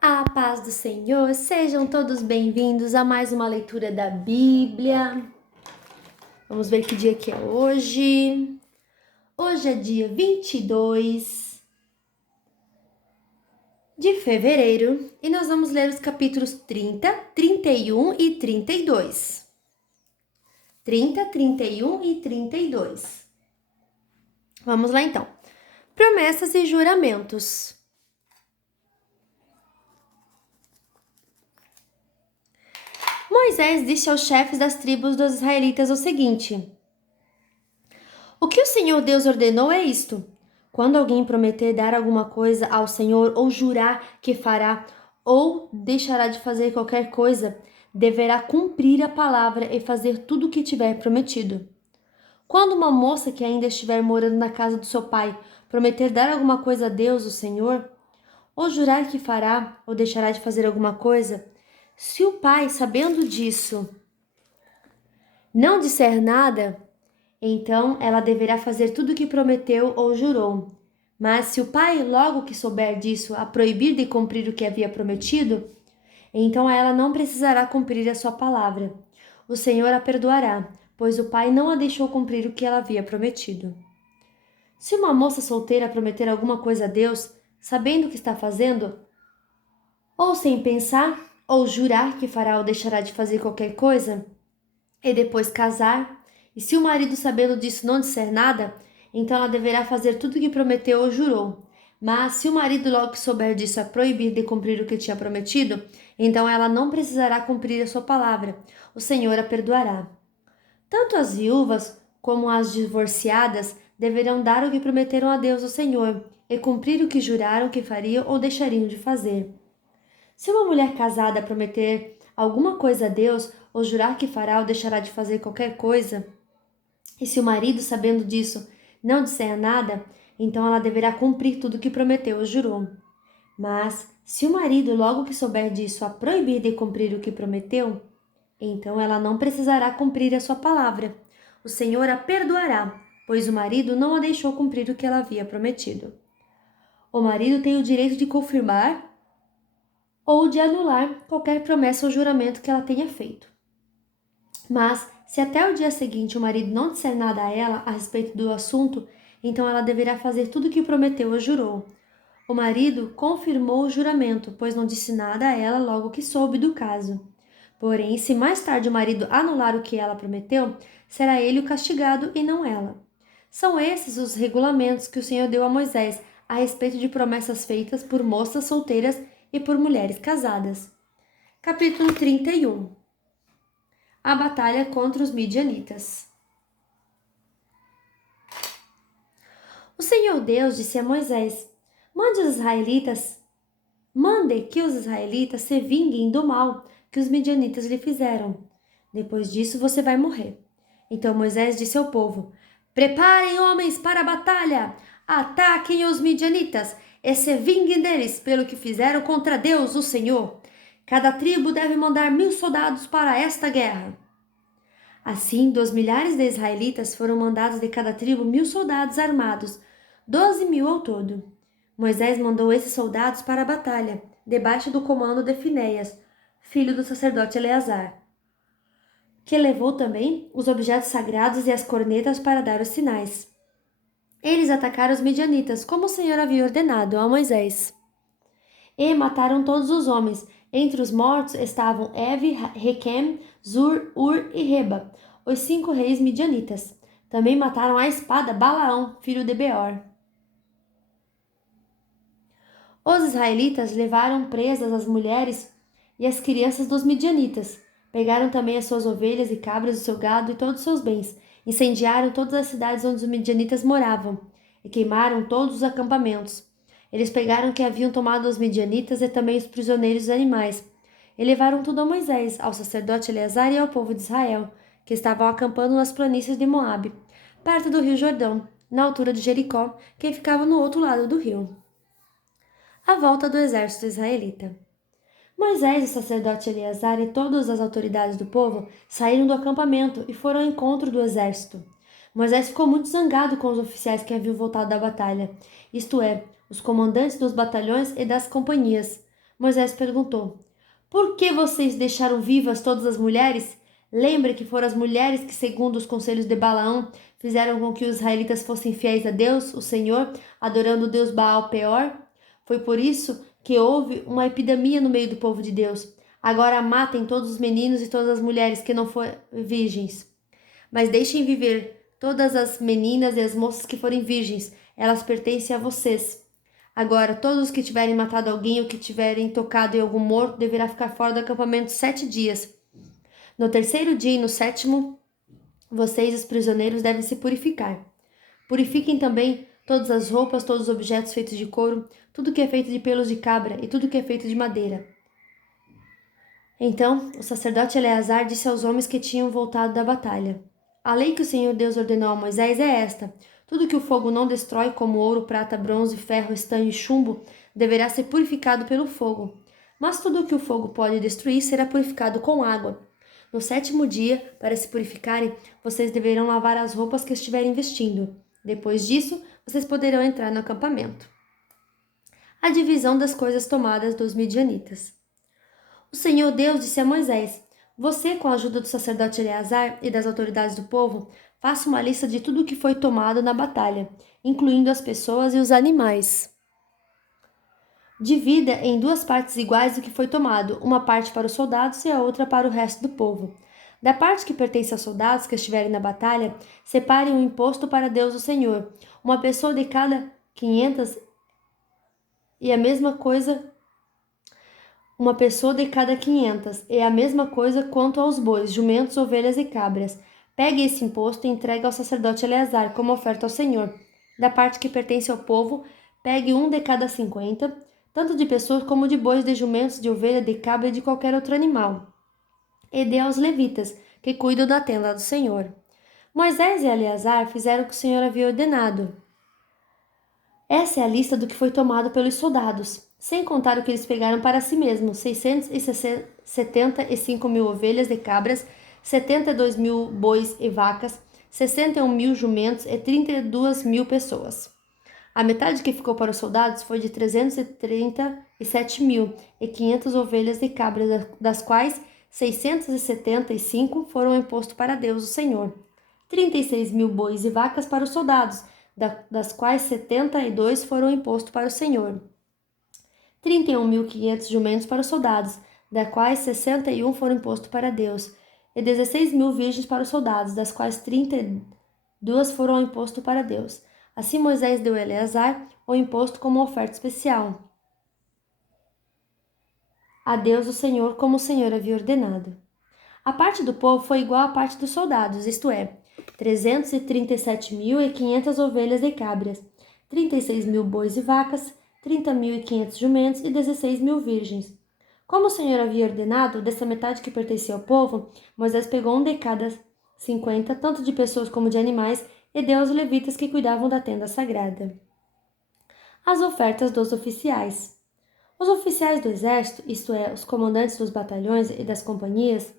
A paz do Senhor, sejam todos bem-vindos a mais uma leitura da Bíblia. Vamos ver que dia que é hoje. Hoje é dia 22 de fevereiro e nós vamos ler os capítulos 30, 31 e 32. 30, 31 e 32. Vamos lá então. Promessas e juramentos. Moisés disse aos chefes das tribos dos israelitas o seguinte: O que o Senhor Deus ordenou é isto: quando alguém prometer dar alguma coisa ao Senhor ou jurar que fará ou deixará de fazer qualquer coisa, deverá cumprir a palavra e fazer tudo o que tiver prometido. Quando uma moça que ainda estiver morando na casa do seu pai prometer dar alguma coisa a Deus, o Senhor, ou jurar que fará ou deixará de fazer alguma coisa, se o pai, sabendo disso, não disser nada, então ela deverá fazer tudo o que prometeu ou jurou. Mas se o pai, logo que souber disso, a proibir de cumprir o que havia prometido, então ela não precisará cumprir a sua palavra. O Senhor a perdoará, pois o pai não a deixou cumprir o que ela havia prometido. Se uma moça solteira prometer alguma coisa a Deus, sabendo o que está fazendo, ou sem pensar, ou jurar que fará ou deixará de fazer qualquer coisa, e depois casar, e se o marido sabendo disso não disser nada, então ela deverá fazer tudo o que prometeu ou jurou. Mas se o marido logo que souber disso a proibir de cumprir o que tinha prometido, então ela não precisará cumprir a sua palavra. O Senhor a perdoará. Tanto as viúvas como as divorciadas deverão dar o que prometeram a Deus o Senhor e cumprir o que juraram que fariam ou deixariam de fazer. Se uma mulher casada prometer alguma coisa a Deus, ou jurar que fará ou deixará de fazer qualquer coisa, e se o marido, sabendo disso, não disser nada, então ela deverá cumprir tudo o que prometeu ou jurou. Mas, se o marido, logo que souber disso, a proibir de cumprir o que prometeu, então ela não precisará cumprir a sua palavra. O Senhor a perdoará, pois o marido não a deixou cumprir o que ela havia prometido. O marido tem o direito de confirmar ou de anular qualquer promessa ou juramento que ela tenha feito. Mas, se até o dia seguinte o marido não disser nada a ela a respeito do assunto, então ela deverá fazer tudo o que prometeu ou jurou. O marido confirmou o juramento, pois não disse nada a ela logo que soube do caso. Porém, se mais tarde o marido anular o que ela prometeu, será ele o castigado e não ela. São esses os regulamentos que o Senhor deu a Moisés a respeito de promessas feitas por moças solteiras e por mulheres casadas. Capítulo 31. A batalha contra os midianitas. O Senhor Deus disse a Moisés: Mande que os israelitas se vinguem do mal que os midianitas lhe fizeram. Depois disso você vai morrer. Então Moisés disse ao povo: Preparem homens para a batalha! Ataquem os midianitas e se vinguem deles pelo que fizeram contra Deus, o Senhor. Cada tribo deve mandar 1.000 soldados para esta guerra. Assim, dos milhares de israelitas foram mandados de cada tribo 1.000 soldados armados, 12.000 ao todo. Moisés mandou esses soldados para a batalha, debaixo do comando de Finéias, filho do sacerdote Eleazar, que levou também os objetos sagrados e as cornetas para dar os sinais. Eles atacaram os midianitas, como o Senhor havia ordenado a Moisés. E mataram todos os homens. Entre os mortos estavam Evi, Requem, Zur, Ur e Reba, os 5 reis midianitas. Também mataram à espada Balaão, filho de Beor. Os israelitas levaram presas as mulheres e as crianças dos midianitas. Pegaram também as suas ovelhas e cabras, o seu gado e todos os seus bens. Incendiaram todas as cidades onde os midianitas moravam e queimaram todos os acampamentos. Eles pegaram o que haviam tomado os midianitas e também os prisioneiros dos animais. E levaram tudo a Moisés, ao sacerdote Eleazar e ao povo de Israel, que estavam acampando nas planícies de Moabe, perto do rio Jordão, na altura de Jericó, que ficava no outro lado do rio. A volta do exército israelita. Moisés, o sacerdote Eleazar e todas as autoridades do povo saíram do acampamento e foram ao encontro do exército. Moisés ficou muito zangado com os oficiais que haviam voltado da batalha, isto é, os comandantes dos batalhões e das companhias. Moisés perguntou: Por que vocês deixaram vivas todas as mulheres? Lembre que foram as mulheres que, segundo os conselhos de Balaão, fizeram com que os israelitas fossem fiéis a Deus, o Senhor, adorando o Deus Baal Peor. Foi por isso que houve uma epidemia no meio do povo de Deus. Agora matem todos os meninos e todas as mulheres que não forem virgens. Mas deixem viver todas as meninas e as moças que forem virgens. Elas pertencem a vocês. Agora, todos os que tiverem matado alguém ou que tiverem tocado em algum morto deverá ficar fora do acampamento 7 dias. No terceiro dia e no sétimo, vocês, os prisioneiros, devem se purificar. Purifiquem também todas as roupas, todos os objetos feitos de couro, tudo que é feito de pelos de cabra e tudo que é feito de madeira. Então, o sacerdote Eleazar disse aos homens que tinham voltado da batalha: A lei que o Senhor Deus ordenou a Moisés é esta: tudo que o fogo não destrói, como ouro, prata, bronze, ferro, estanho e chumbo, deverá ser purificado pelo fogo. Mas tudo o que o fogo pode destruir será purificado com água. No sétimo dia, para se purificarem, vocês deverão lavar as roupas que estiverem vestindo. Depois disso, vocês poderão entrar no acampamento. A divisão das coisas tomadas dos midianitas. O Senhor Deus disse a Moisés: Você, com a ajuda do sacerdote Eleazar e das autoridades do povo, faça uma lista de tudo o que foi tomado na batalha, incluindo as pessoas e os animais. Divida em 2 partes iguais o que foi tomado, uma parte para os soldados e a outra para o resto do povo. Da parte que pertence aos soldados que estiverem na batalha, separem um imposto para Deus o Senhor, uma pessoa de cada 500 e a mesma coisa uma pessoa de cada 500, é a mesma coisa quanto aos bois, jumentos, ovelhas e cabras. Pegue esse imposto e entregue ao sacerdote Eleazar como oferta ao Senhor. Da parte que pertence ao povo, pegue um de cada 50, tanto de pessoas como de bois, de jumentos, de ovelha, de cabra e de qualquer outro animal. E dê aos levitas, que cuidam da tenda do Senhor. Moisés e Eleazar fizeram o que o Senhor havia ordenado. Essa é a lista do que foi tomado pelos soldados, sem contar o que eles pegaram para si mesmos: 675 mil ovelhas e cabras, 72 mil bois e vacas, 61 mil jumentos e 32 mil pessoas. A metade que ficou para os soldados foi de 337 mil e 500 ovelhas e cabras, das quais 675 foram imposto para Deus, o Senhor. 36 mil bois e vacas para os soldados, das quais 72 foram imposto para o Senhor. 31.500 jumentos para os soldados, das quais 61 foram imposto para Deus, e 16 mil virgens para os soldados, das quais 32 foram imposto para Deus. Assim Moisés deu a Eleazar o imposto como oferta especial a Deus o Senhor, como o Senhor havia ordenado. A parte do povo foi igual à parte dos soldados, isto é, 337.500 ovelhas e cabras, 36 mil bois e vacas, 30.500 jumentos e 16 mil virgens. Como o Senhor havia ordenado, dessa metade que pertencia ao povo, Moisés pegou um de cada 50, tanto de pessoas como de animais, e deu aos levitas que cuidavam da tenda sagrada. As ofertas dos oficiais. Os oficiais do exército, isto é, os comandantes dos batalhões e das companhias,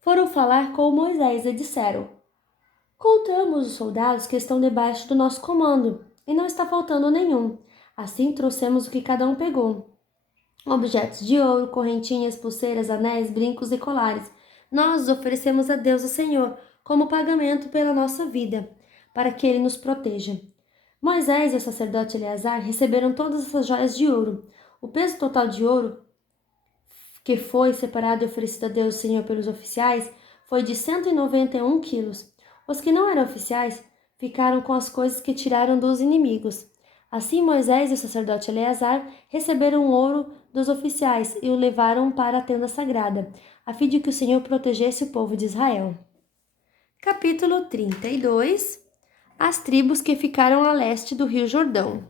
foram falar com Moisés e disseram: Contamos os soldados que estão debaixo do nosso comando, e não está faltando nenhum. Assim trouxemos o que cada um pegou: objetos de ouro, correntinhas, pulseiras, anéis, brincos e colares. Nós os oferecemos a Deus, o Senhor, como pagamento pela nossa vida, para que Ele nos proteja. Moisés e o sacerdote Eleazar receberam todas essas joias de ouro. O peso total de ouro que foi separado e oferecido a Deus, o Senhor, pelos oficiais, foi de 191 quilos. Os que não eram oficiais ficaram com as coisas que tiraram dos inimigos. Assim Moisés e o sacerdote Eleazar receberam o ouro dos oficiais e o levaram para a tenda sagrada, a fim de que o Senhor protegesse o povo de Israel. Capítulo 32. As tribos que ficaram a leste do rio Jordão.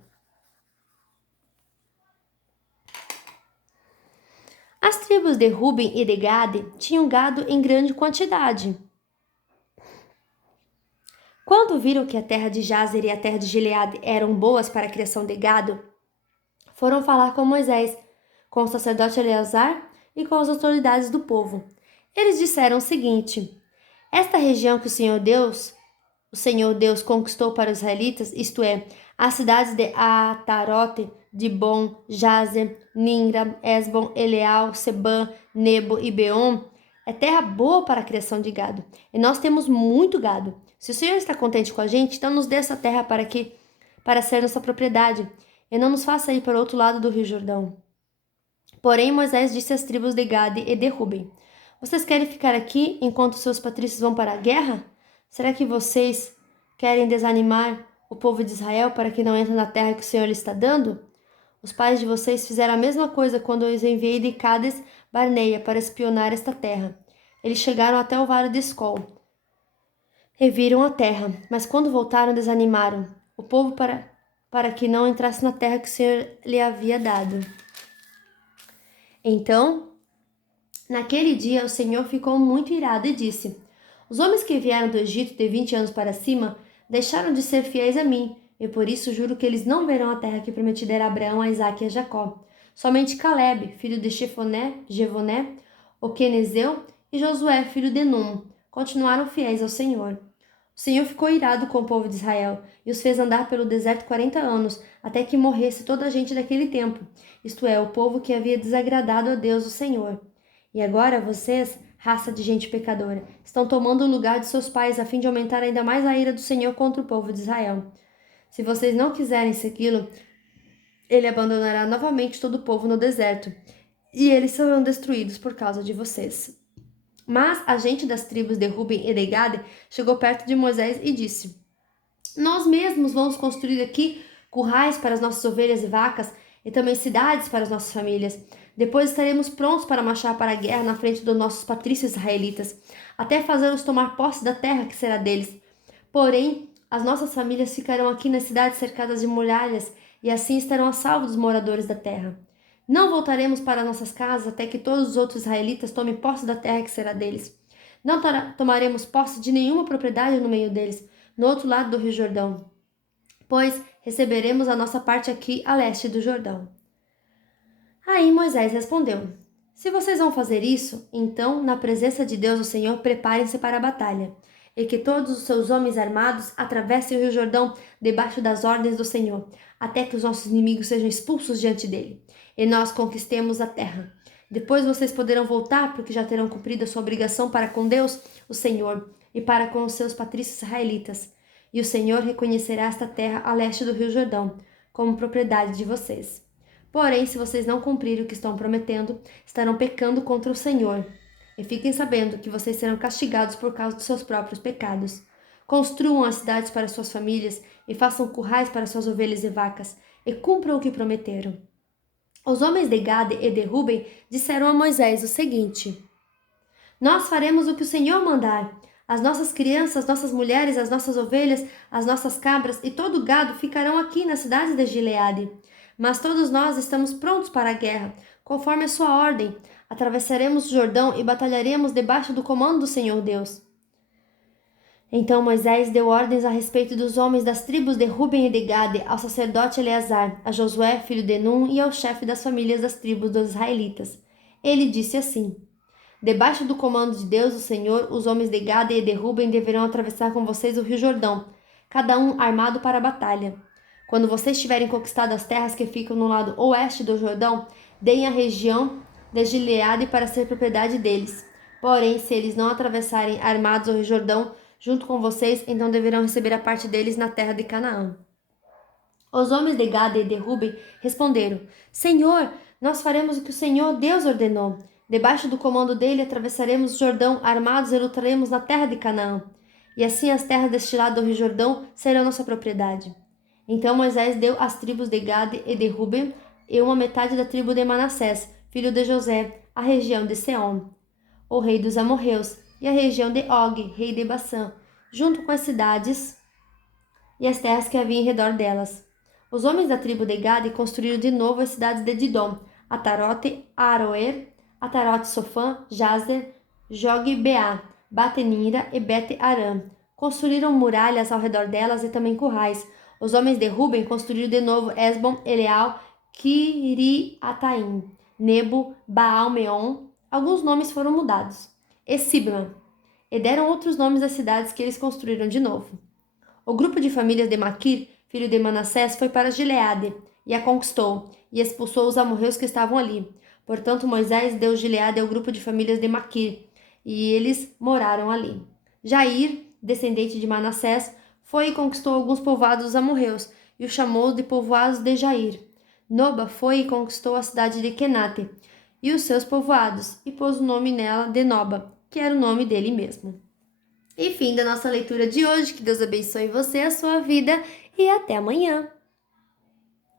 As tribos de Ruben e de Gade tinham gado em grande quantidade. Quando viram que a terra de Jazer e a terra de Gileade eram boas para a criação de gado, foram falar com Moisés, com o sacerdote Eleazar e com as autoridades do povo. Eles disseram o seguinte: Esta região que o Senhor Deus conquistou para os israelitas, isto é, as cidades de Atarote, Dibon, Jazer, Ninra, Esbon, Eleal, Sebã, Nebo e Beom, é terra boa para a criação de gado. E nós temos muito gado. Se o Senhor está contente com a gente, então nos dê essa terra para ser nossa propriedade, e não nos faça ir para o outro lado do Rio Jordão. Porém, Moisés disse às tribos de Gade e de Ruben: Vocês querem ficar aqui enquanto seus patrícios vão para a guerra? Será que vocês querem desanimar o povo de Israel para que não entre na terra que o Senhor lhe está dando? Os pais de vocês fizeram a mesma coisa quando eu os enviei de Cades Barneia para espionar esta terra. Eles chegaram até o vale de Escol e viram a terra, mas quando voltaram desanimaram o povo para que não entrasse na terra que o Senhor lhe havia dado. Então, naquele dia, o Senhor ficou muito irado e disse: Os homens que vieram do Egito de 20 anos para cima deixaram de ser fiéis a mim, e por isso juro que eles não verão a terra que prometi dar a Abraão, a Isaque e a Jacó. Somente Caleb, filho de Jefoné, o quenezeu, e Josué, filho de Num, continuaram fiéis ao Senhor. O Senhor ficou irado com o povo de Israel e os fez andar pelo deserto 40 anos, até que morresse toda a gente daquele tempo, isto é, o povo que havia desagradado a Deus, o Senhor. E agora vocês, raça de gente pecadora, estão tomando o lugar de seus pais a fim de aumentar ainda mais a ira do Senhor contra o povo de Israel. Se vocês não quiserem segui-lo, ele abandonará novamente todo o povo no deserto, e eles serão destruídos por causa de vocês. Mas a gente das tribos de Ruben e de Gade chegou perto de Moisés e disse: Nós mesmos vamos construir aqui currais para as nossas ovelhas e vacas e também cidades para as nossas famílias. Depois estaremos prontos para marchar para a guerra na frente dos nossos patrícios israelitas, até fazê-los tomar posse da terra que será deles. Porém, as nossas famílias ficarão aqui nas cidades cercadas de muralhas e assim estarão a salvo dos moradores da terra. Não voltaremos para nossas casas até que todos os outros israelitas tomem posse da terra que será deles. Não tomaremos posse de nenhuma propriedade no meio deles, no outro lado do Rio Jordão, pois receberemos a nossa parte aqui a leste do Jordão. Aí Moisés respondeu: Se vocês vão fazer isso, então, na presença de Deus, o Senhor, preparem-se para a batalha, e que todos os seus homens armados atravessem o Rio Jordão debaixo das ordens do Senhor, até que os nossos inimigos sejam expulsos diante dele, e nós conquistemos a terra. Depois vocês poderão voltar, porque já terão cumprido a sua obrigação para com Deus, o Senhor, e para com os seus patrícios israelitas. E o Senhor reconhecerá esta terra a leste do Rio Jordão, como propriedade de vocês. Porém, se vocês não cumprirem o que estão prometendo, estarão pecando contra o Senhor. E fiquem sabendo que vocês serão castigados por causa dos seus próprios pecados. Construam as cidades para suas famílias e façam currais para suas ovelhas e vacas, e cumpram o que prometeram. Os homens de Gade e de Ruben disseram a Moisés o seguinte: Nós faremos o que o Senhor mandar. As nossas crianças, as nossas mulheres, as nossas ovelhas, as nossas cabras e todo o gado ficarão aqui nas cidades de Gileade. Mas todos nós estamos prontos para a guerra, conforme a sua ordem. Atravessaremos o Jordão e batalharemos debaixo do comando do Senhor Deus. Então Moisés deu ordens a respeito dos homens das tribos de Ruben e de Gade ao sacerdote Eleazar, a Josué, filho de Num, e ao chefe das famílias das tribos dos israelitas. Ele disse assim: Debaixo do comando de Deus, o Senhor, os homens de Gade e de Ruben deverão atravessar com vocês o rio Jordão, cada um armado para a batalha. Quando vocês tiverem conquistado as terras que ficam no lado oeste do Jordão, deem a região de Gileade para ser propriedade deles. Porém, se eles não atravessarem armados o rio Jordão junto com vocês, então deverão receber a parte deles na terra de Canaã. Os homens de Gade e de Ruben responderam: Senhor, nós faremos o que o Senhor Deus ordenou. Debaixo do comando dele atravessaremos o Jordão armados e lutaremos na terra de Canaã. E assim as terras deste lado do rio Jordão serão nossa propriedade. Então Moisés deu às tribos de Gade e de Ruben e uma metade da tribo de Manassés, filho de José, a região de Seom, o rei dos amorreus, e a região de Og, rei de Bassã, junto com as cidades e as terras que havia em redor delas. Os homens da tribo de Gade construíram de novo as cidades de Didom, Atarote, Aroer, Atarote Sofã, Jazer, Jogbeá, Batenira e Bet-Aram. Construíram muralhas ao redor delas e também currais. Os homens de Ruben construíram de novo Esbom, Eleal, Kiriataim, Nebo, Baal-Meon. Alguns nomes foram mudados. E Sibma. E deram outros nomes às cidades que eles construíram de novo. O grupo de famílias de Maquir, filho de Manassés, foi para Gileade, e a conquistou, e expulsou os amorreus que estavam ali. Portanto, Moisés deu Gileade ao grupo de famílias de Maquir, e eles moraram ali. Jair, descendente de Manassés, foi e conquistou alguns povoados dos amorreus, e os chamou de povoados de Jair. Noba foi e conquistou a cidade de Quenate, e os seus povoados, e pôs o nome nela de Noba, que era o nome dele mesmo. E fim da nossa leitura de hoje. Que Deus abençoe você, a sua vida, e até amanhã!